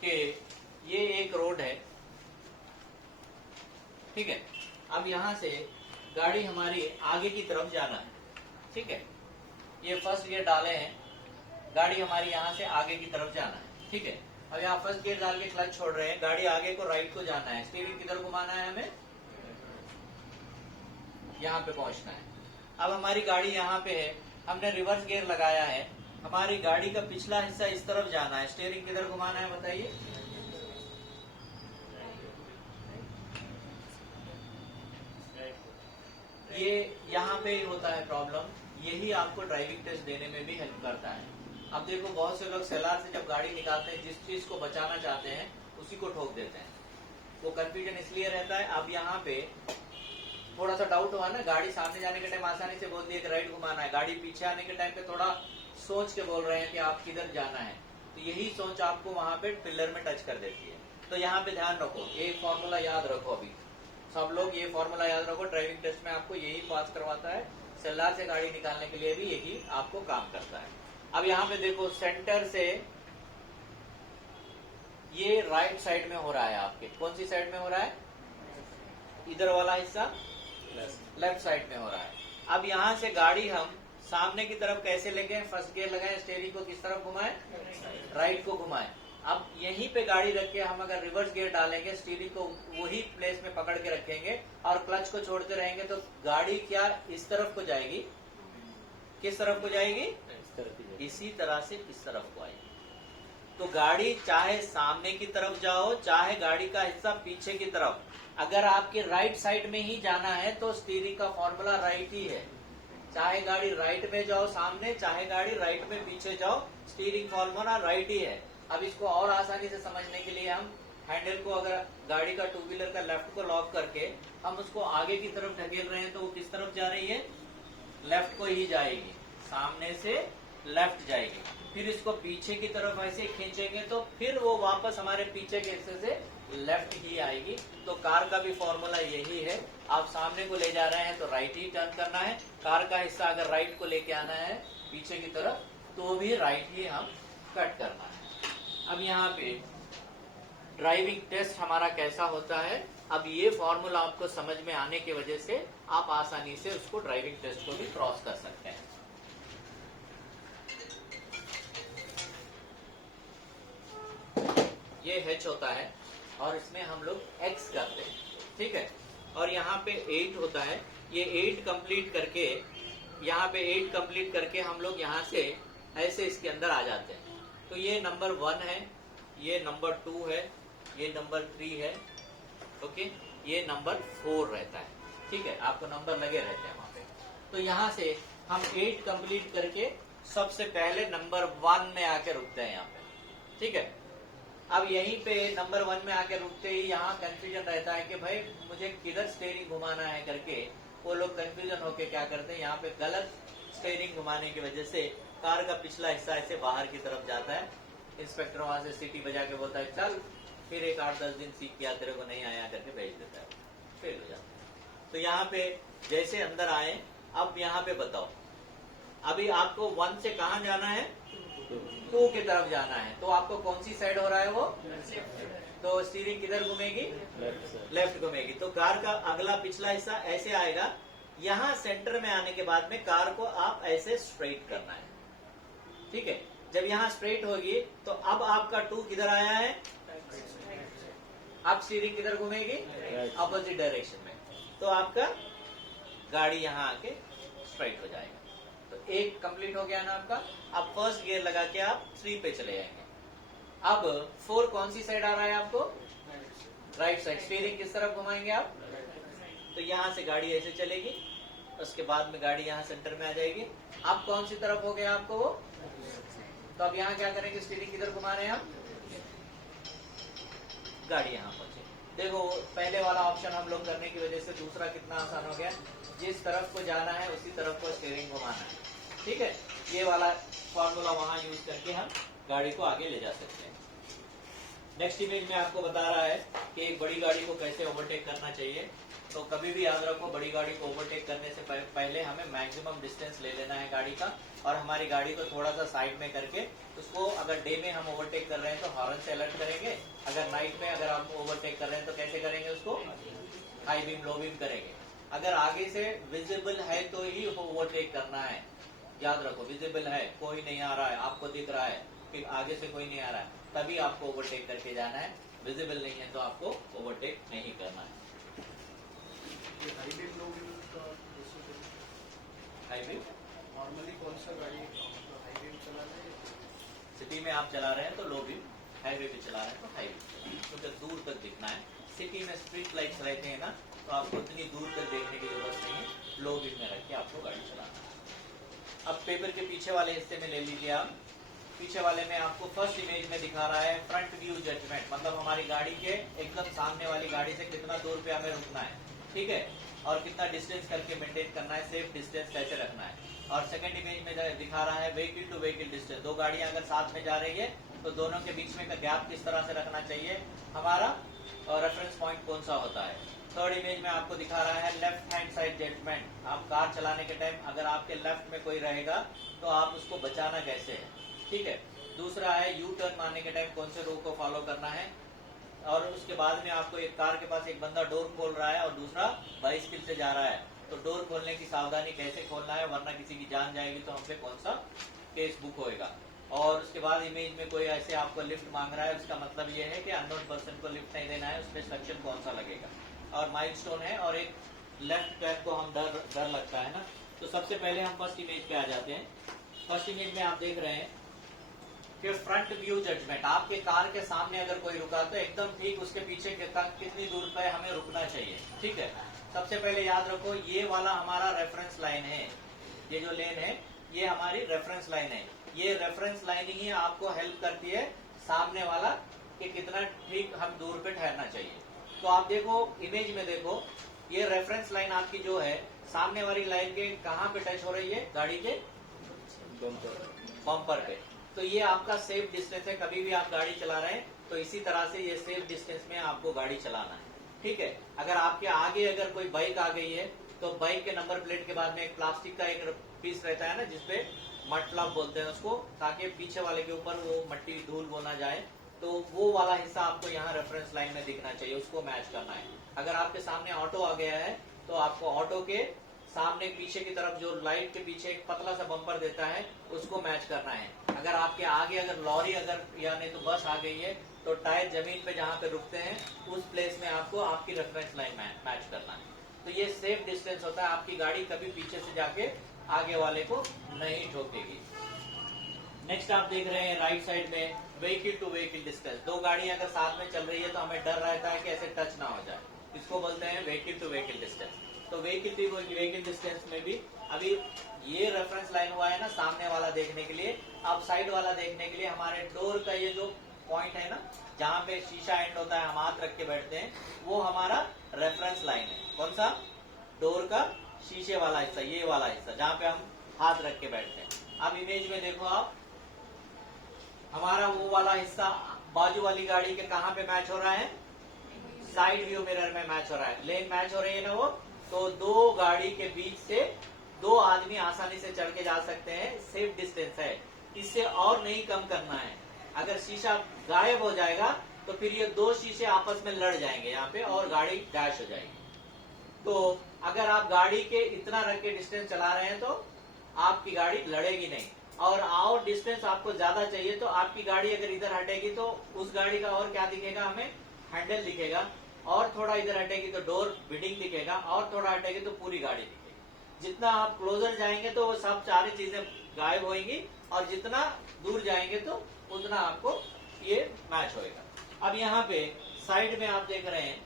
कि ये एक रोड है, ठीक है। अब यहाँ से गाड़ी हमारी आगे की तरफ जाना है, ठीक है। ये फर्स्ट गियर डाले हैं, गाड़ी हमारी यहाँ से आगे की तरफ जाना है, ठीक है। अब यहाँ फर्स्ट गियर डाल के क्लच छोड़ रहे हैं, गाड़ी आगे को राइट को जाना है, स्टीयरिंग किधर घुमाना है हमें, यहाँ पे पहुंचना है। अब हमारी गाड़ी यहाँ पे है, हमने रिवर्स गियर लगाया है, हमारी गाड़ी का पिछला हिस्सा इस तरफ जाना है, स्टीयरिंग किधर घुमाना है बताइए, ये यहाँ पे होता है प्रॉब्लम। यही आपको ड्राइविंग टेस्ट देने में भी हेल्प करता है। अब देखो बहुत से लोग सेलार से जब गाड़ी निकालते हैं, जिस चीज को बचाना चाहते हैं उसी को ठोक देते हैं। वो कंफ्यूजन इसलिए रहता है। अब यहाँ पे थोड़ा सा डाउट हुआ ना, गाड़ी सामने जाने के टाइम आसानी से बोल दिए कि राइट घुमाना है, गाड़ी पीछे आने के टाइम पे थोड़ा सोच के बोल रहे हैं कि आप किधर जाना है, तो यही सोच आपको वहां पे पिलर में टच कर देती है। तो यहाँ पे ध्यान रखो, एक फॉर्मूला याद रखो, अभी सब लोग ये फॉर्मूला याद रखो, ड्राइविंग टेस्ट में आपको यही पास करवाता है, सेलार से गाड़ी निकालने के लिए भी यही आपको काम करता है। अब यहाँ पे देखो सेंटर से ये राइट साइड में हो रहा है आपके, कौन सी साइड में हो रहा है, इधर वाला हिस्सा लेफ्ट साइड में हो रहा है। अब यहाँ से गाड़ी हम सामने की तरफ कैसे ले गए, फर्स्ट गियर लगाए, स्टीयरिंग को किस तरफ घुमाए, राइट को घुमाए। अब यहीं पे गाड़ी रख के हम अगर रिवर्स गियर डालेंगे, स्टीयरिंग को वही प्लेस में पकड़ के रखेंगे और क्लच को छोड़ते रहेंगे, तो गाड़ी क्या इस तरफ को जाएगी, किस तरफ को जाएगी, इसी तरह से इस तरफ को आएगी। तो गाड़ी चाहे सामने की तरफ जाओ, चाहे गाड़ी का हिस्सा पीछे की तरफ, अगर आपके राइट साइड में ही जाना है तो स्टीयरिंग का फॉर्मूला राइट ही है। चाहे गाड़ी राइट में जाओ सामने, चाहे गाड़ी राइट में पीछे जाओ, स्टीयरिंग फॉर्मूला राइट ही है। अब इसको और आसानी से समझने के लिए हम हैंडल को, अगर गाड़ी का टू व्हीलर का लेफ्ट को लॉक करके हम उसको आगे की तरफ ढकेल रहे हैं, तो वो किस तरफ जा रही है, लेफ्ट को ही जाएगी, सामने से लेफ्ट जाएगी। फिर इसको पीछे की तरफ ऐसे खींचेंगे तो फिर वो वापस हमारे पीछे के हिस्से से लेफ्ट ही आएगी। तो कार का भी फॉर्मूला यही है, आप सामने को ले जा रहे हैं तो राइट ही टर्न करना है, कार का हिस्सा अगर राइट को लेके आना है पीछे की तरफ तो भी राइट ही हम कट करना है। अब यहाँ पे ड्राइविंग टेस्ट हमारा कैसा होता है, अब ये फॉर्मूला आपको समझ में आने की वजह से आप आसानी से उसको ड्राइविंग टेस्ट को भी क्रॉस कर सकते हैं। ये H होता है और इसमें हम लोग X करते हैं, ठीक है। और यहाँ पे 8 होता है, ये 8 कंप्लीट करके, यहाँ पे 8 कंप्लीट करके हम लोग यहाँ से ऐसे इसके अंदर आ जाते हैं। तो ये नंबर 1 है, ये नंबर 2 है, ये नंबर 3 है, ओके, ये नंबर 4 रहता है, ठीक है। आपको नंबर लगे रहते हैं वहां पे। तो यहाँ से हम 8 कंप्लीट करके सबसे पहले नंबर 1 में आके रुकते हैं यहाँ पे, ठीक है। अब यहीं पे नंबर 1 में आके रुकते ही यहाँ कंफ्यूजन रहता है कि भाई मुझे किधर स्टीयरिंग घुमाना है करके, वो लोग कंफ्यूजन होके क्या करते हैं, यहाँ पे गलत स्टीयरिंग घुमाने की वजह से कार का पिछला हिस्सा ऐसे बाहर की तरफ जाता है। इंस्पेक्टर वहां से सीटी बजा के बोलता है चल, फिर एक 8-10 दिन सीख किया, तेरे को नहीं आया करके भेज देता है, फेल हो जाता है। तो यहाँ पे जैसे अंदर आए, अब यहाँ पे बताओ, अभी आपको 1 से कहाँ जाना है, 2 की तरफ जाना है, तो आपको कौन सी साइड हो रहा है वो, तो स्टीयरिंग किधर घूमेगी, लेफ्ट घूमेगी। तो कार का अगला पिछला हिस्सा ऐसे आएगा, यहाँ सेंटर में आने के बाद में कार को आप ऐसे स्ट्रेट करना है, ठीक है। जब यहाँ स्ट्रेट होगी तो अब आपका 2 किधर आया है, अब स्टीयरिंग किधर घूमेगी, अपोजिट डायरेक्शन में, तो आपका गाड़ी यहाँ आके स्ट्रेट हो जाएगा। तो 1 कंप्लीट हो गया ना आपका। अब फर्स्ट गियर लगा के आप 3 पे चले जाएंगे। अब 4 कौन सी साइड आ रहा है आपको, राइट साइड, स्टीयरिंग किस तरफ घुमाएंगे आप, तो यहाँ से गाड़ी ऐसे चलेगी, उसके बाद में गाड़ी यहाँ सेंटर में आ जाएगी। अब कौन सी तरफ हो गया आपको वो, तो अब यहाँ क्या करेंगे, स्टीयरिंग किधर घुमा रहे हैं हम, गाड़ी यहाँ पहुंचे। देखो पहले वाला ऑप्शन हम लोग करने की वजह से दूसरा कितना आसान हो गया, जिस तरफ को जाना है उसी तरफ को स्टीयरिंग घुमाना है, ठीक है। ये वाला फॉर्मूला वहां यूज करके हम गाड़ी को आगे ले जा सकते हैं। नेक्स्ट इमेज में आपको बता रहा है कि एक बड़ी गाड़ी को कैसे ओवरटेक करना चाहिए। तो कभी भी याद रखो, बड़ी गाड़ी को ओवरटेक करने से पहले हमें मैक्सिमम डिस्टेंस ले लेना है गाड़ी का, और हमारी गाड़ी को थोड़ा सा साइड में करके उसको, अगर डे में हम ओवरटेक कर रहे हैं तो हॉर्न से अलर्ट करेंगे, अगर नाइट में अगर आप ओवरटेक कर रहे हैं तो कैसे करेंगे उसको, हाई बीम लो बीम करेंगे। अगर आगे से विजिबल है तो ही ओवरटेक करना है, याद रखो, विजिबल है, कोई नहीं आ रहा है, आपको दिख रहा है कि आगे से कोई नहीं आ रहा है, तभी आपको ओवरटेक करके जाना है। विजिबल नहीं है तो आपको ओवरटेक नहीं करना है। हाई बीम लो बीम का हाई बीम नॉर्मली कौन सा गाड़ी मतलब हाई बीम चलाना है? सिटी में आप चला रहे हैं तो लो बीम, हाईवे पे चला रहे हैं तो हाई बीम, क्योंकि दूर तक दिखना है। सिटी में स्ट्रीट लाइट्स रहते हैं ना, तो आपको इतनी दूर तक देखने की जरूरत नहीं है, लो बीम में रख के आपको गाड़ी चलाना है। अब पेपर के पीछे वाले हिस्से में ले लीजिए आप, पीछे वाले में आपको फर्स्ट इमेज में दिखा रहा है फ्रंट व्यू जजमेंट, मतलब हमारी गाड़ी के एकदम सामने वाली गाड़ी से कितना दूर पे हमें रुकना है, ठीक है, और कितना डिस्टेंस करके मेंटेन करना है, सेफ डिस्टेंस कैसे रखना है। और सेकंड इमेज में दिखा रहा है व्हीकल टू व्हीकल डिस्टेंस, दो गाड़ियां अगर साथ में जा रही है तो दोनों के बीच में का गैप किस तरह से रखना चाहिए, हमारा रेफरेंस पॉइंट कौन सा होता है। थर्ड इमेज में आपको दिखा रहा है लेफ्ट हैंड साइड जजमेंट, आप कार चलाने के टाइम अगर आपके लेफ्ट में कोई रहेगा तो आप उसको बचाना कैसे है, ठीक है। दूसरा है यू टर्न मारने के टाइम कौन से रूल को फॉलो करना है। और उसके बाद में आपको एक कार के पास एक बंदा डोर खोल रहा है और दूसरा बाइसिकल से जा रहा है, तो डोर खोलने की सावधानी कैसे खोलना है, वरना किसी की जान जाएगी तो हमसे कौन सा केस बुक होएगा। और उसके बाद इमेज में कोई ऐसे आपको लिफ्ट मांग रहा है, उसका मतलब ये है कि अननोन पर्सन को लिफ्ट नहीं देना है, उसमें सेक्शन कौन सा लगेगा। और माइलस्टोन है और एक लेफ्ट टर्न को हम डर लगता है ना। तो सबसे पहले हम फर्स्ट इमेज पे आ जाते हैं। फर्स्ट इमेज में आप देख रहे हैं कि फ्रंट व्यू जजमेंट, आपके कार के सामने अगर कोई रुका तो एकदम ठीक उसके पीछे कितनी दूर पे हमें रुकना चाहिए, ठीक है। सबसे पहले याद रखो ये वाला हमारा रेफरेंस लाइन है, ये जो लेन है ये हमारी रेफरेंस लाइन है। ये रेफरेंस लाइन ही आपको हेल्प करती है सामने वाला कि कितना ठीक हम दूर पे ठहरना चाहिए। तो आप देखो इमेज में देखो, ये रेफरेंस लाइन आपकी जो है सामने वाली लाइन के कहाँ पे टच हो रही है, गाड़ी के बम्पर पे। तो ये आपका सेफ डिस्टेंस है, कभी भी आप गाड़ी चला रहे हैं तो इसी तरह से ये सेफ डिस्टेंस में आपको गाड़ी चलाना है, ठीक है। अगर आपके आगे अगर कोई बाइक आ गई है तो बाइक के नंबर प्लेट के बाद में एक प्लास्टिक का एक पीस रहता है ना, जिसपे मड फ्लॉप बोलते हैं उसको, ताकि पीछे वाले के ऊपर वो मट्टी धूल वो ना जाए, तो वो वाला हिस्सा आपको यहाँ रेफरेंस लाइन में दिखना चाहिए, उसको मैच करना है। अगर आपके सामने ऑटो आ गया है तो आपको ऑटो के सामने पीछे की तरफ जो लाइट के पीछे एक पतला सा बम्पर देता है उसको मैच करना है। अगर आपके आगे अगर लॉरी अगर या नहीं तो बस आ गई है तो टायर जमीन पे जहाँ पे रुकते हैं उस प्लेस में आपको आपकी रेफरेंस लाइन मैच करना है। तो ये सेफ डिस्टेंस होता है, आपकी गाड़ी कभी पीछे से जाके आगे वाले को नहीं ठोकेगी। नेक्स्ट आप देख रहे हैं राइट साइड में व्हीकल टू व्हीकल डिस्टेंस, दो गाड़ियां अगर साथ में चल रही है तो हमें डर रहता है कि ऐसे टच ना हो जाए, इसको बोलते हैं व्हीकल टू व्हीकल डिस्टेंस। तो व्हीकल टू व्हीकल डिस्टेंस में भी अभी ये रेफरेंस लाइन हुआ है ना सामने वाला देखने के लिए, अब साइड वाला देखने के लिए हमारे डोर का ये जो पॉइंट है ना जहाँ पे शीशा एंड होता है, हम हाथ रख के बैठते हैं, वो हमारा रेफरेंस लाइन है। कौन सा? डोर का शीशे वाला हिस्सा, ये वाला हिस्सा जहाँ पे हम हाथ रख के बैठते हैं। अब इमेज में देखो आप, हमारा वो वाला हिस्सा बाजू वाली गाड़ी के कहाँ पे मैच हो रहा है, साइड व्यू मिरर में मैच हो रहा है, लेन मैच हो रही है ना वो। तो दो गाड़ी के बीच से दो आदमी आसानी से चढ़ के जा सकते हैं, सेफ डिस्टेंस है, इससे और नहीं कम करना है। अगर शीशा गायब हो जाएगा तो फिर ये दो शीशे आपस में लड़ जाएंगे यहाँ पे और गाड़ी डैश हो जाएगी। तो अगर आप गाड़ी के इतना रख के डिस्टेंस चला रहे हैं तो आपकी गाड़ी लड़ेगी नहीं, और डिस्टेंस आपको ज्यादा चाहिए तो आपकी गाड़ी अगर इधर हटेगी तो उस गाड़ी का और क्या दिखेगा हमें, हैंडल दिखेगा, और थोड़ा इधर हटेगी तो डोर बिडिंग दिखेगा, और थोड़ा हटेगी तो पूरी गाड़ी दिखेगी। जितना आप क्लोजर जाएंगे तो वो सब सारी चीजें गायब होंगी, और जितना दूर जाएंगे तो उतना आपको ये मैच होएगा। अब यहाँ पे साइड में आप देख रहे हैं,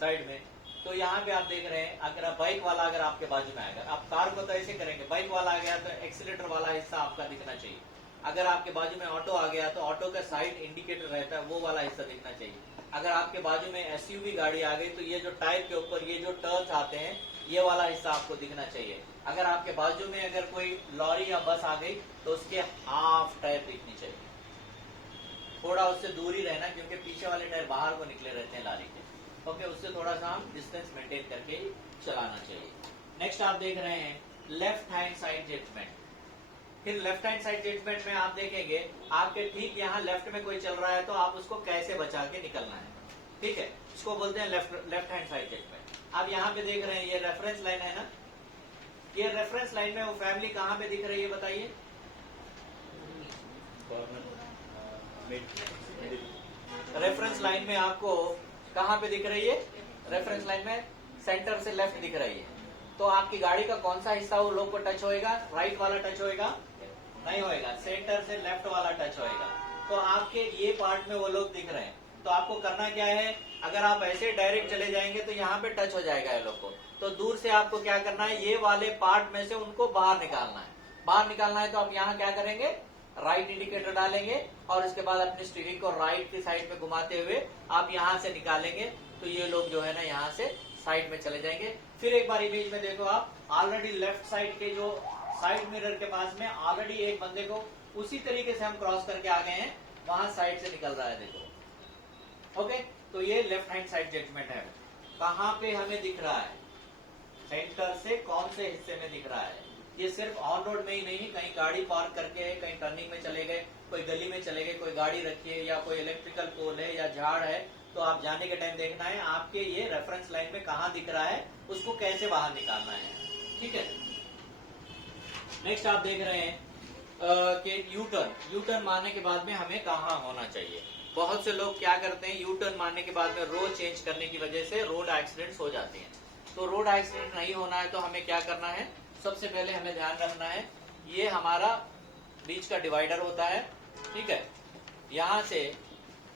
साइड में तो यहाँ पे आप देख रहे हैं, अगर बाइक वाला अगर आपके बाजू में आएगा, आप कार को तो ऐसे करेंगे, बाइक वाला आ गया तो एक्सीलेटर वाला हिस्सा आपका दिखना चाहिए। अगर आपके बाजू में ऑटो आ गया तो ऑटो का साइड इंडिकेटर रहता है, वो वाला हिस्सा दिखना चाहिए। अगर आपके बाजू में एसयूवी गाड़ी आ गई तो ये जो टायर के ऊपर ये जो टर्न्स आते हैं, ये वाला हिस्सा आपको दिखना चाहिए। अगर आपके बाजू में अगर कोई लॉरी या बस आ गई तो उसके हाफ टायर दिखनी चाहिए, थोड़ा उससे दूर ही रहना, क्योंकि पीछे वाले टायर बाहर को निकले रहते हैं लारी के। ओके, उससे थोड़ा सा हम डिस्टेंस मेंटेन करके ही चलाना चाहिए। नेक्स्ट आप देख रहे हैं लेफ्ट हैंड साइड जजमेंट। फिर लेफ्ट हैंड साइड जजमेंट में आप देखेंगे आपके ठीक यहाँ लेफ्ट में कोई चल रहा है तो आप उसको कैसे बचा के निकलना है, ठीक है, इसको बोलते हैं लेफ्ट हैंड साइड जजमेंट। आप यहाँ पे देख रहे हैं ये रेफरेंस लाइन है ना, ये रेफरेंस लाइन में वो फैमिली कहाँ पे दिख रही है बताइए? रेफरेंस लाइन में आपको कहाँ पे दिख रही है? रेफरेंस लाइन में सेंटर से लेफ्ट दिख रही है। तो आपकी गाड़ी का कौन सा हिस्सा वो लोग को टच होएगा? राइट वाला टच होएगा? नहीं होएगा, सेंटर से लेफ्ट वाला टच होएगा। तो आपके ये पार्ट में वो लोग दिख रहे हैं, तो आपको करना क्या है? अगर आप ऐसे डायरेक्ट चले जाएंगे तो यहाँ पे टच हो जाएगा ये लोग को, तो दूर से आपको क्या करना है? ये वाले पार्ट में से उनको बाहर निकालना है। बाहर निकालना है तो आप यहाँ क्या करेंगे? राइट इंडिकेटर डालेंगे और इसके बाद अपनी स्टीयरिंग को राइट की साइड में घुमाते हुए आप यहाँ से निकालेंगे, तो ये लोग जो है ना यहाँ से साइड में चले जाएंगे। फिर एक बार इमेज में देखो आप, ऑलरेडी लेफ्ट साइड के जो साइड मिरर के पास में ऑलरेडी एक बंदे को उसी तरीके से हम क्रॉस करके आ गए हैं, वहां साइड से निकल रहा है, देखो। ओके, तो ये लेफ्ट हैंड साइड जजमेंट है। कहाँ पे हमें दिख रहा है? सेंटर से कौन से हिस्से में दिख रहा है? ये सिर्फ ऑन रोड में ही नहीं, कहीं गाड़ी पार्क करके कहीं टर्निंग में चले गए, कोई गली में चले गए, कोई गाड़ी रखी है या कोई इलेक्ट्रिकल पोल है या झाड़ है, तो आप जाने के टाइम देखना है आपके ये रेफरेंस लाइन में कहाँ दिख रहा है, उसको कैसे बाहर निकालना है, ठीक है। नेक्स्ट आप देख रहे हैं कि यू टर्न मारने के बाद में हमें कहाँ होना चाहिए। बहुत से लोग क्या करते हैं, यू टर्न मारने के बाद में रोड चेंज करने की वजह से रोड एक्सीडेंट्स हो जाते हैं। तो रोड एक्सीडेंट नहीं होना है तो हमें क्या करना है? सबसे पहले हमें ध्यान रखना है, ये हमारा बीच का डिवाइडर होता है, ठीक है। यहाँ से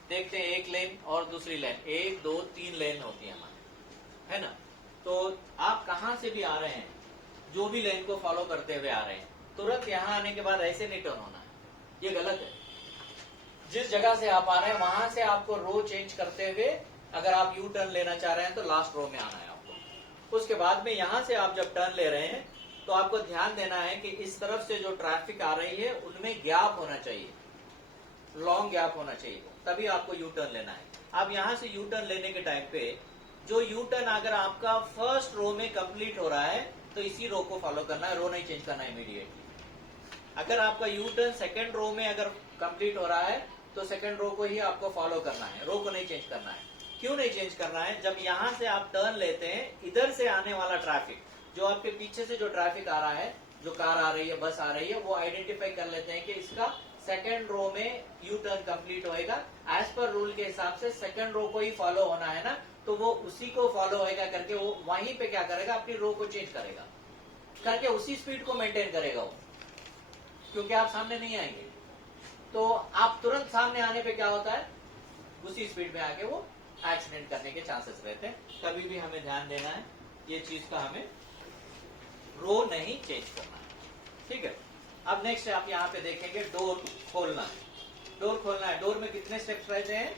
देखते हैं एक लेन और दूसरी लेन, 1 2 3 लेन होती है हमारी, है ना। तो आप कहाँ से भी आ रहे हैं, जो भी लेन को फॉलो करते हुए आ रहे हैं, तुरंत यहाँ आने के बाद ऐसे नहीं टर्न होना है, ये गलत है। जिस जगह से आप आ रहे हैं वहां से आपको रो चेंज करते हुए अगर आप यू टर्न लेना चाह रहे हैं तो लास्ट रो में आना है आपको। उसके बाद में यहाँ से आप जब टर्न ले रहे हैं तो आपको ध्यान देना है कि इस तरफ से जो ट्रैफिक आ रही है उनमें गैप होना चाहिए, लॉन्ग गैप होना चाहिए, तभी आपको यू टर्न लेना है। अब यहाँ से यू टर्न लेने के टाइम पे जो यू टर्न अगर आपका फर्स्ट रो में कंप्लीट हो रहा है तो इसी रो को फॉलो करना है, रो नहीं चेंज करना इमीडिएटली। अगर आपका यू टर्न सेकेंड रो में अगर कंप्लीट हो रहा है तो सेकेंड रो को ही आपको फॉलो करना है, रो को नहीं चेंज करना है। क्यों नहीं चेंज करना है? जब यहाँ से आप टर्न लेते हैं, इधर से आने वाला ट्रैफिक, जो आपके पीछे से जो ट्रैफिक आ रहा है, जो कार आ रही है, बस आ रही है, वो आइडेंटिफाई कर लेते हैं कि इसका सेकेंड रो में यू टर्न कंप्लीट होएगा, एज पर रूल के हिसाब से सेकेंड रो को ही फॉलो होना है ना, तो वो उसी को फॉलो होएगा करके वो वहीं पे क्या करेगा? अपनी रो को चेंज करेगा, करके उसी स्पीड को मेंटेन करेगा वो, क्योंकि आप सामने नहीं आएंगे। तो आप तुरंत सामने आने पे क्या होता है? उसी स्पीड में आके वो एक्सीडेंट करने के चांसेस रहते हैं। कभी भी हमें ध्यान देना है, ये चीज का हमें रो नहीं चेंज करना है, ठीक है। अब नेक्स्ट आप यहाँ पे देखेंगे डोर खोलना है। डोर खोलना है, डोर में कितने स्टेप्स रहते हैं?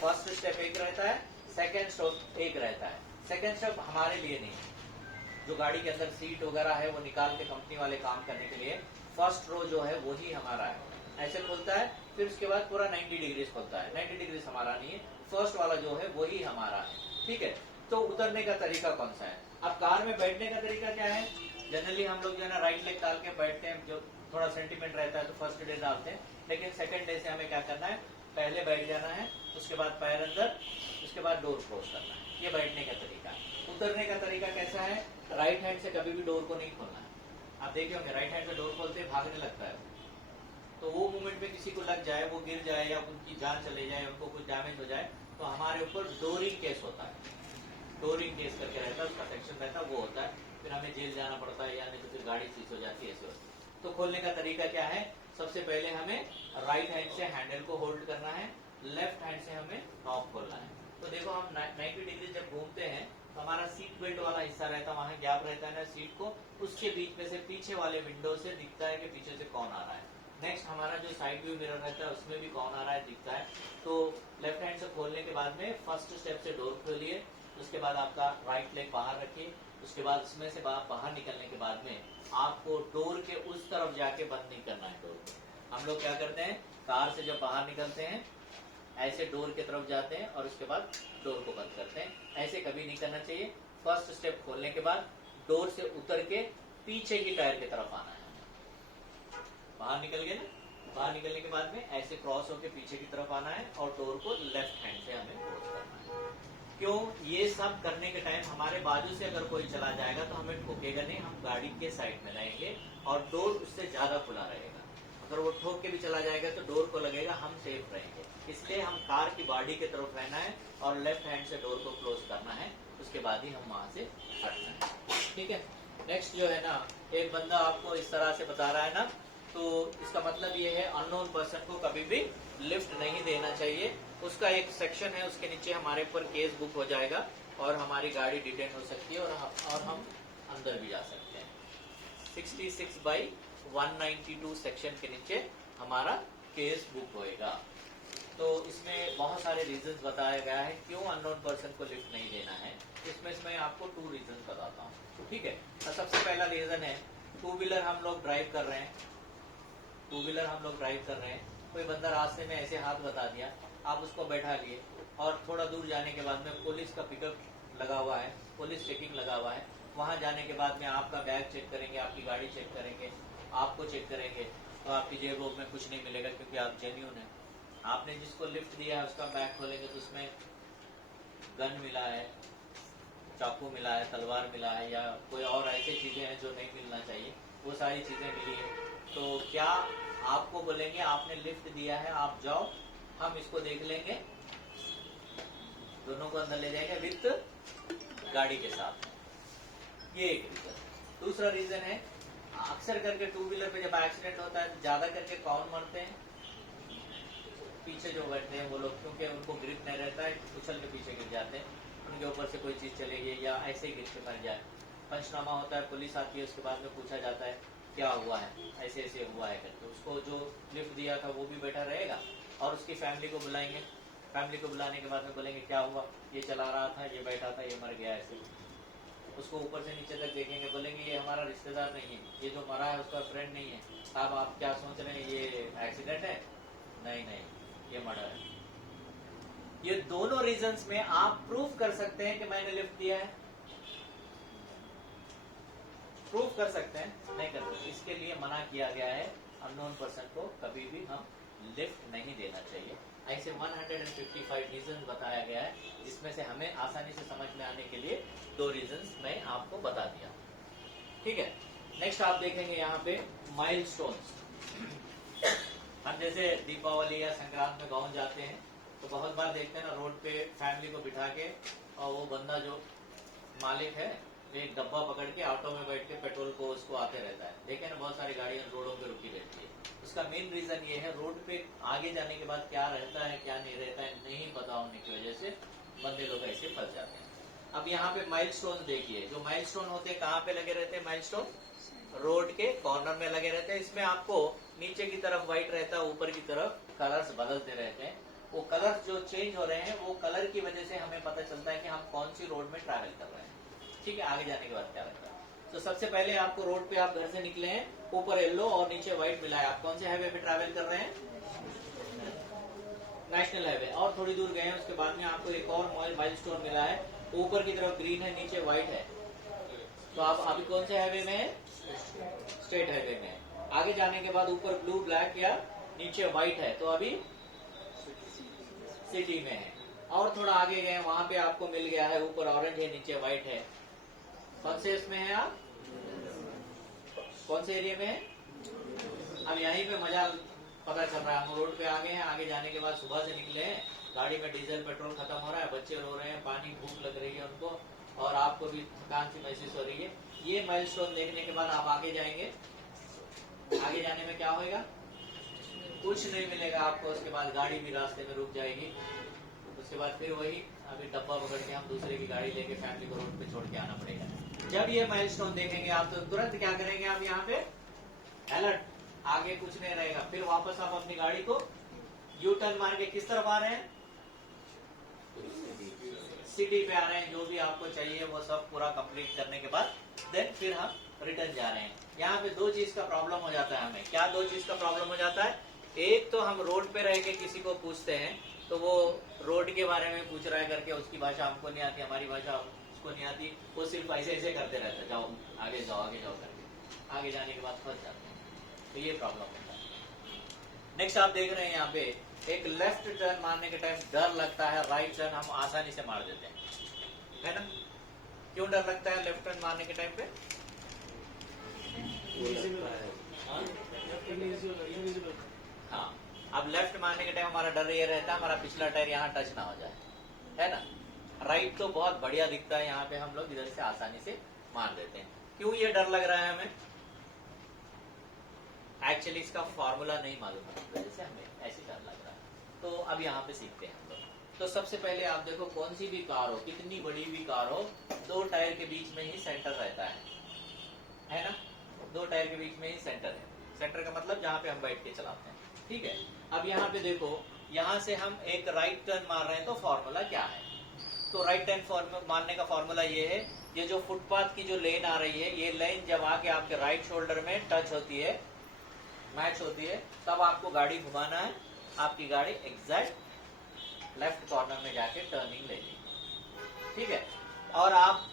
फर्स्ट स्टेप एक रहता है, सेकेंड स्टेप एक रहता है। सेकेंड स्टेप हमारे लिए नहीं है, जो गाड़ी के अंदर सीट वगैरह है वो निकाल के कंपनी वाले काम करने के लिए फर्स्ट रो जो है वही हमारा है, ऐसे खुलता है। फिर उसके बाद पूरा 90 डिग्रीज खुलता है, 90 डिग्रीज हमारा नहीं है, फर्स्ट वाला जो है वही हमारा है, ठीक है। तो उतरने का तरीका कौन सा है? अब कार में बैठने का तरीका क्या है? जनरली हम लोग जो है ना राइट लेग डाल के बैठते हैं, जो थोड़ा सेंटीमेंट रहता है तो फर्स्ट डे डालते हैं, लेकिन सेकंड डे से हमें क्या करना है? पहले बैठ जाना है, उसके बाद पैर अंदर, उसके बाद डोर क्लोज करना है। ये बैठने का तरीका है। उतरने का तरीका कैसा है? राइट हैंड से कभी भी डोर को नहीं खोलना है। आप देखे होंगे राइट हैंड से डोर खोलते भागने लगता है, तो वो मूवमेंट में किसी को लग जाए, वो गिर जाए या उनकी जान चले जाए, उनको कुछ डैमेज हो जाए, तो हमारे ऊपर डोरिंग केस होता है। डोरिंग केस करके रहता है, उसका सेक्शन रहता है, वो होता है, फिर हमें जेल जाना पड़ता है, या नहीं तो फिर गाड़ी सीज हो जाती है, ऐसे होती है। तो खोलने का तरीका क्या है? सबसे पहले हमें राइट हैंड से हैंडल को होल्ड करना है, लेफ्ट हैंड से हमें नॉब खोलना है। तो देखो हम 90 डिग्री जब घूमते हैं तो हमारा सीट बेल्ट वाला हिस्सा रहता है, वहां गैप रहता है ना सीट को, उसके बीच में से पीछे वाले विंडो से दिखता है कि पीछे से कौन आ रहा है। नेक्स्ट हमारा जो साइड व्यू मिरर रहता है उसमें भी कौन आ रहा है दिखता है। तो लेफ्ट हैंड से खोलने के बाद में फर्स्ट स्टेप से डोर खोलिए, उसके बाद आपका राइट लेग बाहर रखिए, उसके बाद उसमें से बाहर निकलने के बाद में आपको डोर के उस तरफ जाके बंद नहीं करना है डोर को। हम लोग क्या करते हैं, कार से जब बाहर निकलते हैं ऐसे डोर की तरफ जाते हैं और उसके बाद डोर को बंद करते हैं। ऐसे कभी नहीं करना चाहिए। फर्स्ट स्टेप खोलने के बाद डोर से उतर के पीछे की टायर की तरफ आना है। बाहर निकल गए ना, बाहर निकलने के बाद में ऐसे क्रॉस होकर पीछे की तरफ आना है और डोर को लेफ्ट हैंड से हमें क्लोज करना है। क्यों? ये सब करने के टाइम हमारे बाजू से अगर कोई चला जाएगा तो हमें ठोकेगा नहीं, हम गाड़ी के साइड में रहेंगे और डोर उससे ज्यादा खुला रहेगा। अगर वो ठोक के भी चला जाएगा तो डोर को लगेगा, हम सेफ रहेंगे। इसलिए हम कार की बॉडी की तरफ रहना है और लेफ्ट हैंड से डोर को क्लोज करना है, उसके बाद ही हम वहां से हटना है। ठीक है। नेक्स्ट जो है ना, एक बंदा आपको इस तरह से बता रहा है ना, तो इसका मतलब ये है अननोन पर्सन को कभी भी लिफ्ट नहीं देना चाहिए। उसका एक सेक्शन है, उसके नीचे हमारे ऊपर केस बुक हो जाएगा और हमारी गाड़ी डिटेन हो सकती है और हम अंदर भी जा सकते हैं। 66/192 सेक्शन के नीचे हमारा केस बुक होएगा। तो इसमें बहुत सारे रीजंस बताया गया है क्यों अननोन पर्सन को लिफ्ट नहीं देना है। इसमें आपको 2 रीजन बताता हूँ। ठीक है। तो सबसे पहला रीजन है, टू व्हीलर हम लोग ड्राइव कर रहे हैं, कोई बंदा रास्ते में ऐसे हाथ बता दिया, आप उसको बैठा लिए और थोड़ा दूर जाने के बाद में पुलिस का पिकअप लगा हुआ है, पुलिस चेकिंग लगा हुआ है। वहां जाने के बाद में आपका बैग चेक करेंगे, आपकी गाड़ी चेक करेंगे, आपको चेक करेंगे, तो आपकी जेब में कुछ नहीं मिलेगा क्योंकि आप जेन्युइन है। आपने जिसको लिफ्ट दिया है उसका बैग खोलेंगे तो उसमें गन मिला है, चाकू मिला है, तलवार मिला है या कोई और ऐसी चीजें हैं जो नहीं मिलना चाहिए, वो सारी चीजें मिली है। तो क्या आपको बोलेंगे आपने लिफ्ट दिया है, आप जाओ, हम इसको देख लेंगे, दोनों को अंदर ले जाएंगे विथ गाड़ी के साथ। ये एक रीजन। दूसरा रीजन है, अक्सर करके टू व्हीलर पे जब एक्सीडेंट होता है ज्यादा करके कौन मरते हैं? पीछे जो बैठते हैं वो लोग, क्योंकि उनको ग्रिप नहीं रहता है, उछल के पीछे गिर जाते हैं, उनके ऊपर से कोई चीज चली गई या ऐसे ही गिर के मर जाए। पंचनामा होता है, पुलिस आती है, उसके बाद में पूछा जाता है क्या हुआ है, ऐसे ऐसे हुआ है करके। उसको जो लिफ्ट दिया था वो भी बैठा रहेगा और उसकी फैमिली को बुलाएंगे। फैमिली को बुलाने के बाद में बोलेंगे क्या हुआ, ये चला रहा था, ये बैठा था, ये मर गया ऐसे। उसको ऊपर से नीचे तक देखेंगे, बोलेंगे ये हमारा रिश्तेदार नहीं है, ये जो मरा है उसका फ्रेंड नहीं है। साहब आप क्या सोच रहे हैं, ये एक्सीडेंट है? नहीं नहीं, ये मर्डर है। ये दोनों रीजंस में आप प्रूफ कर सकते हैं कि मैंने लिफ्ट दिया है, प्रूफ कर सकते हैं, नहीं कर सकते। इसके लिए मना किया गया है, अननोन पर्सन को कभी भी हम लिफ्ट नहीं देना चाहिए। ऐसे 155 रीजन बताया गया है, जिसमें से हमें आसानी से समझ में आने के लिए 2 रीजंस मैं आपको बता दिया। ठीक है। नेक्स्ट आप देखेंगे यहाँ पे माइलस्टोन्स। हम जैसे दीपावली या संक्रांत में गाँव जाते हैं तो बहुत बार देखते हैं ना, रोड पे फैमिली को बिठा के और वो बंदा जो मालिक है एक डब्बा पकड़ के ऑटो में बैठ के पेट्रोल को उसको आते रहता है। देखे ना, बहुत सारी गाड़ियां रोडों पे रुकी रहती है। उसका मेन रीजन ये है, रोड पे आगे जाने के बाद क्या रहता है क्या नहीं रहता है नहीं पता होने की वजह से बंदे लोग ऐसे फंस जाते हैं। अब यहाँ पे माइलस्टोन देखिए, जो माइलस्टोन होते हैं कहाँ पे लगे रहते हैं? माइलस्टोन रोड के कॉर्नर में लगे रहते हैं। इसमें आपको नीचे की तरफ व्हाइट रहता है, ऊपर की तरफ कलर्स बदलते रहते हैं। वो कलर्स जो चेंज हो रहे हैं वो कलर की वजह से हमें पता चलता है कि हम कौन सी रोड में ट्रैवल कर रहे हैं। ठीक है। आगे जाने के बाद क्या लगता है? तो सबसे पहले आपको रोड पे आप घर से निकले हैं, ऊपर येलो और नीचे व्हाइट मिला है, आप कौन से हाईवे पे ट्रैवल कर रहे हैं? National highway. और थोड़ी दूर गए हैं, उसके बाद में आपको एक और माइलस्टोन मिला है, ऊपर की तरफ ग्रीन है, नीचे व्हाइट है। तो आप अभी कौन से हाईवे में है? स्टेट हाईवे में है। आगे जाने के बाद ऊपर ब्लू ब्लैक या नीचे व्हाइट है, तो अभी सिटी में है। और थोड़ा आगे गए, वहां पे आपको मिल गया है, ऊपर ऑरेंज है, नीचे व्हाइट है। कौन से इसमें है आप? कौन से एरिया में है? अब यहीं पे मजा पता चल रहा है। हम रोड पे आ गए हैं, आगे जाने के बाद सुबह से निकले हैं, गाड़ी में डीजल पेट्रोल खत्म हो रहा है, बच्चे रो रहे हैं, पानी भूख लग रही है उनको, और आपको भी थकान सी महसूस हो रही है। ये माइलस्टोन देखने के बाद आप आगे जाएंगे। आगे जाने में क्या होगा? कुछ नहीं मिलेगा आपको। उसके बाद गाड़ी भी रास्ते में रुक जाएगी। उसके बाद फिर वही अभी डब्बा पकड़ के हम दूसरे की गाड़ी लेके फैमिली को रोड पे छोड़ के आना पड़ेगा। जब ये माइलस्टोन देखेंगे आप तो तुरंत क्या करेंगे? आप यहाँ पे अलर्ट, आगे कुछ नहीं रहेगा। फिर वापस आप अपनी गाड़ी को यू टर्न मार के किस तरफ आ रहे हैं? सिटी पे आ रहे हैं। जो भी आपको चाहिए वो सब पूरा कंप्लीट करने के बाद देन फिर हम रिटर्न जा रहे हैं। यहाँ पे 2 चीज का प्रॉब्लम हो जाता है हमें। क्या 2 चीज का प्रॉब्लम हो जाता है? एक तो हम रोड पे रह के किसी को पूछते हैं तो वो रोड के बारे में पूछ रहा है करके, उसकी भाषा हमको नहीं आती, हमारी भाषा उसको नहीं आती, वो सिर्फ ऐसे ऐसे करते रहते, जाओ आगे जाओ आगे जाओ करके, आगे जाने के बाद फंस जाते हैं। तो ये प्रॉब्लम होता है। नेक्स्ट आप देख रहे हैं यहाँ पे, एक लेफ्ट टर्न मारने के टाइम डर लगता है, राइट टर्न हम आसानी से मार देते हैं, है ना? क्यों डर लगता है लेफ्ट टर्न मारने के टाइम पे? हाँ, अब लेफ्ट मारने के टाइम हमारा डर ये रहता है हमारा पिछला टायर यहाँ टच ना हो जाए, है ना? राइट तो बहुत बढ़िया दिखता है, यहाँ पे हम लोग इधर से आसानी से मार देते हैं। क्यों ये डर लग रहा है हमें? एक्चुअली इसका फॉर्मूला नहीं मालूम है, वजह से हमें ऐसे डर लग रहा है। तो अब यहाँ पे सीखते हैं हम लोग। तो सबसे पहले आप देखो, कौन सी भी कार हो, कितनी बड़ी भी कार हो, दो टायर के बीच में ही सेंटर रहता है ना? दो टायर के बीच में ही सेंटर है। सेंटर का मतलब जहाँ पे हम बैठ के चलाते हैं, ठीक है? अब यहाँ पे देखो, यहाँ से हम एक राइट टर्न मार रहे हैं, तो फॉर्मूला क्या है? तो राइट टर्न मारने का फॉर्मूला ये है, ये जो फुटपाथ की जो लेन आ रही है, ये लेन जब आके आपके राइट शोल्डर में टच होती है, मैच होती है, तब आपको गाड़ी घुमाना है, आपकी गाड़ी एग्जैक्ट लेफ्ट कॉर्नर में जाके टर्निंग लेगी, ठीक है? और आप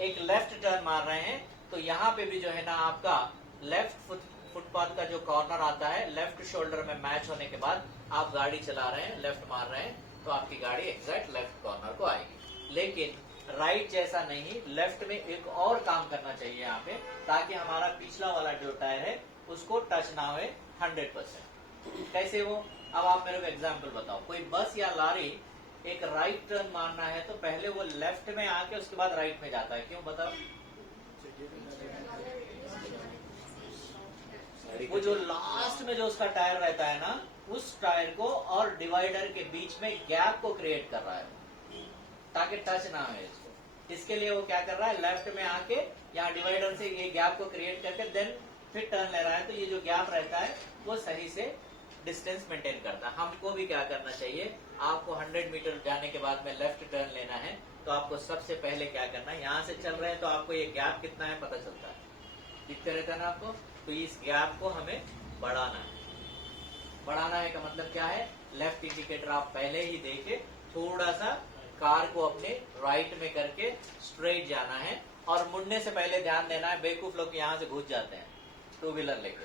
एक लेफ्ट टर्न मार रहे हैं, तो यहाँ पे भी जो है ना आपका लेफ्ट फुटपाथ का जो कॉर्नर आता है, लेफ्ट शोल्डर में मैच होने के बाद आप गाड़ी चला रहे हैं, लेफ्ट मार रहे हैं, तो आपकी गाड़ी एग्जैक्ट लेफ्ट कॉर्नर को आएगी। लेकिन राइट जैसा नहीं, लेफ्ट में एक और काम करना चाहिए यहाँ पे, ताकि हमारा पिछला वाला जो टायर है उसको टच ना हो 100%। कैसे वो? अब आप मेरे को एग्जाम्पल बताओ, कोई बस या लारी एक राइट टर्न मारना है, तो पहले वो लेफ्ट में आके उसके बाद राइट में जाता है, क्यों बताओ? वो जो लास्ट में जो उसका टायर रहता है ना, उस टायर को और डिवाइडर के बीच में गैप को क्रिएट कर रहा है, ताकि टच ना हो इसको। इसके लिए वो क्या कर रहा है, लेफ्ट में आके यहाँ डिवाइडर से ये गैप को क्रिएट करके देन फिर टर्न ले रहा है। तो ये जो गैप रहता है वो सही से डिस्टेंस मेंटेन करता है। हमको भी क्या करना चाहिए, आपको 100 मीटर जाने के बाद में लेफ्ट टर्न लेना है, तो आपको सबसे पहले क्या करना है, यहाँ से चल रहे हैं तो आपको ये गैप कितना है पता चलता है, दिखते रहता है ना आपको? तो इस गैप को हमें बढ़ाना है। बढ़ाना है का मतलब क्या है, लेफ्ट इंडिकेटर आप पहले ही देके थोड़ा सा कार को अपने राइट में करके स्ट्रेट जाना है, और मुड़ने से पहले ध्यान देना है, बेवकूफ लोग यहाँ से घुस जाते हैं टू व्हीलर लेके,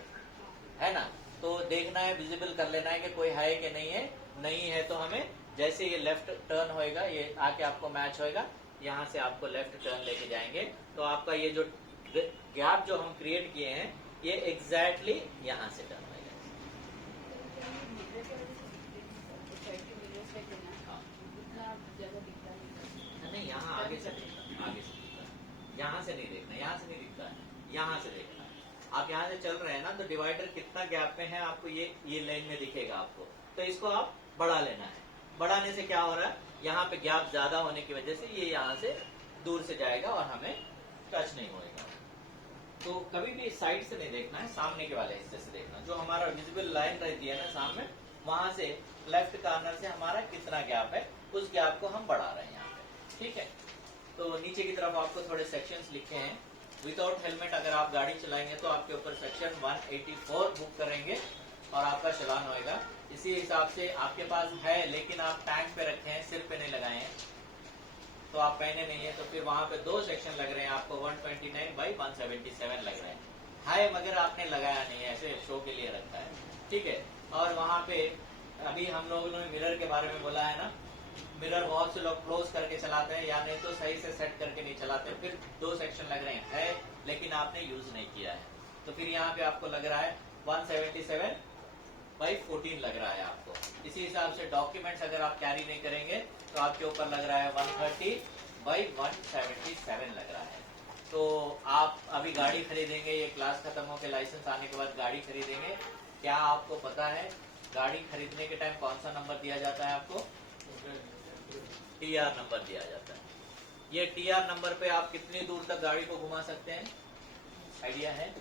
है ना? तो देखना है, विजिबल कर लेना है कि कोई है कि नहीं है। नहीं है तो हमें जैसे ये लेफ्ट टर्न होएगा, ये आके आपको मैच होएगा, यहाँ से आपको लेफ्ट टर्न लेके जाएंगे, तो आपका ये जो गैप जो हम क्रिएट किए हैं, ये एग्जैक्टली यहाँ से टर्न होएगा। नहीं, यहाँ आगे से दिखता, आगे से दिखता, यहाँ से नहीं देखना, यहाँ से नहीं दिखता है, यहाँ से देखना है। आप यहाँ से चल रहे हैं ना, तो डिवाइडर कितना गैप में है आपको ये लाइन में दिखेगा आपको, तो इसको आप बढ़ा लेना है। बढ़ाने से क्या हो रहा है, यहाँ पे गैप ज्यादा होने की वजह से ये यहाँ से दूर से जाएगा और हमें टच नहीं होएगा। तो कभी भी साइड से नहीं देखना है, सामने के वाले हिस्से से देखना, जो हमारा विजिबल लाइन रहती है ना सामने, वहां से लेफ्ट कॉर्नर से हमारा कितना गैप है, उस गैप को हम बढ़ा रहे हैं यहाँ पे, ठीक है? तो नीचे की तरफ आपको थोड़े सेक्शंस लिखे हैं। विदाउट हेलमेट अगर आप गाड़ी चलाएंगे तो आपके ऊपर सेक्शन 184 बुक करेंगे और आपका चालान होएगा। इसी हिसाब से आपके पास है, लेकिन आप टैंक पे रखे हैं, सिर पे नहीं लगाए हैं, तो आप पहने नहीं है, तो फिर वहां पे 2 सेक्शन लग रहे हैं आपको, 129/177 लग रहे हैं, मगर आपने लगाया नहीं है, ऐसे शो के लिए रखा है, ठीक है? और वहां पे अभी हम लोगों ने मिरर के बारे में बोला है ना, मिरर बहुत से लोग क्लोज करके चलाते हैं, या नहीं तो सही से सेट करके नहीं चलाते, फिर 2 सेक्शन लग रहे हैं, लेकिन आपने यूज नहीं किया है, तो फिर यहाँ पे आपको लग रहा है 177/14 लग रहा है आपको। इसी हिसाब से डॉक्यूमेंट्स अगर आप कैरी नहीं करेंगे तो आपके ऊपर लग रहा है 130/177 लग रहा है। तो आप अभी गाड़ी खरीदेंगे, ये क्लास खत्म होकर लाइसेंस आने के बाद गाड़ी खरीदेंगे, क्या आपको पता है गाड़ी खरीदने के टाइम कौन सा नंबर दिया जाता है आपको? टीआर नंबर दिया जाता है। ये टीआर नंबर पे आप कितनी दूर तक गाड़ी को घुमा सकते हैं, आइडिया है?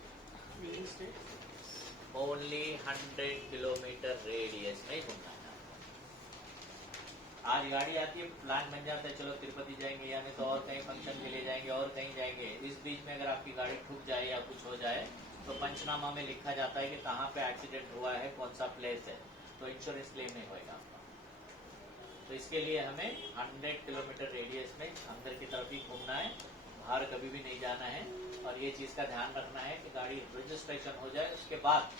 ओनली 100 किलोमीटर रेडियस में घूमना है। आज गाड़ी आती है, प्लान बन जाता है, चलो तिरुपति जाएंगे, या नहीं तो और कहीं फंक्शन के लिए जाएंगे, और कहीं जाएंगे। इस बीच में अगर आपकी गाड़ी ठुक जाए या कुछ हो जाए, तो पंचनामा में लिखा जाता है कि कहाँ पे एक्सीडेंट हुआ है, कौन सा प्लेस है, तो इंश्योरेंस क्लेम नहीं होगा आपका। तो इसके लिए हमें 100 किलोमीटर रेडियस में अंदर की तरफ ही घूमना है, बाहर कभी भी नहीं जाना है। और ये चीज का ध्यान रखना है कि गाड़ी रजिस्ट्रेशन हो जाए, उसके बाद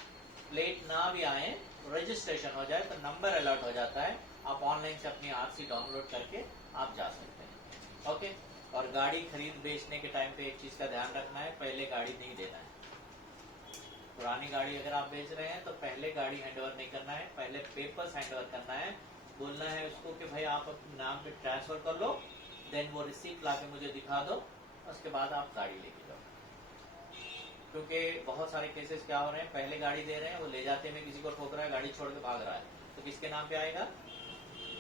प्लेट ना भी आए, रजिस्ट्रेशन हो जाए तो नंबर अलर्ट हो जाता है, आप ऑनलाइन से अपनी आरसी डाउनलोड करके आप जा सकते हैं। ओके। और गाड़ी खरीद बेचने के टाइम पे एक चीज का ध्यान रखना है, पहले गाड़ी नहीं देना है। पुरानी गाड़ी अगर आप बेच रहे हैं तो पहले गाड़ी हैंडओवर नहीं करना है, पहले पेपर्स हैंडओवर करना है। बोलना है उसको कि भाई आप अपने नाम पे ट्रांसफर कर लो, देन वो रिसीप्ट ला के मुझे दिखा दो, उसके बाद आप गाड़ी लेके जाओ। क्योंकि बहुत सारे केसेस क्या हो रहे हैं, पहले गाड़ी दे रहे हैं, वो ले जाते में किसी को ठोक रहा है, गाड़ी छोड़ के भाग रहा है, तो किसके नाम पे आएगा?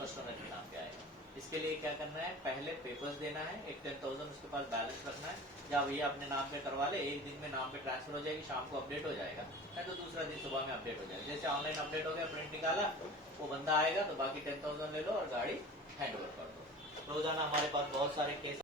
कस्टमर के नाम पे आएगा। इसके लिए क्या करना है, पहले पेपर्स देना है, एक 10,000 उसके पास बैलेंस रखना है। या भैया अपने नाम पे करवा ले, एक दिन में नाम पे ट्रांसफर हो जाएगी, शाम को अपडेट हो जाएगा, नहीं तो दूसरा दिन सुबह में अपडेट हो जाएगा। जैसे ऑनलाइन अपडेट हो गया, प्रिंट निकाला, वो बंदा आएगा तो बाकी 10,000 ले लो और गाड़ी हैंड ओवर कर दो। रोजाना हमारे पास बहुत सारे केस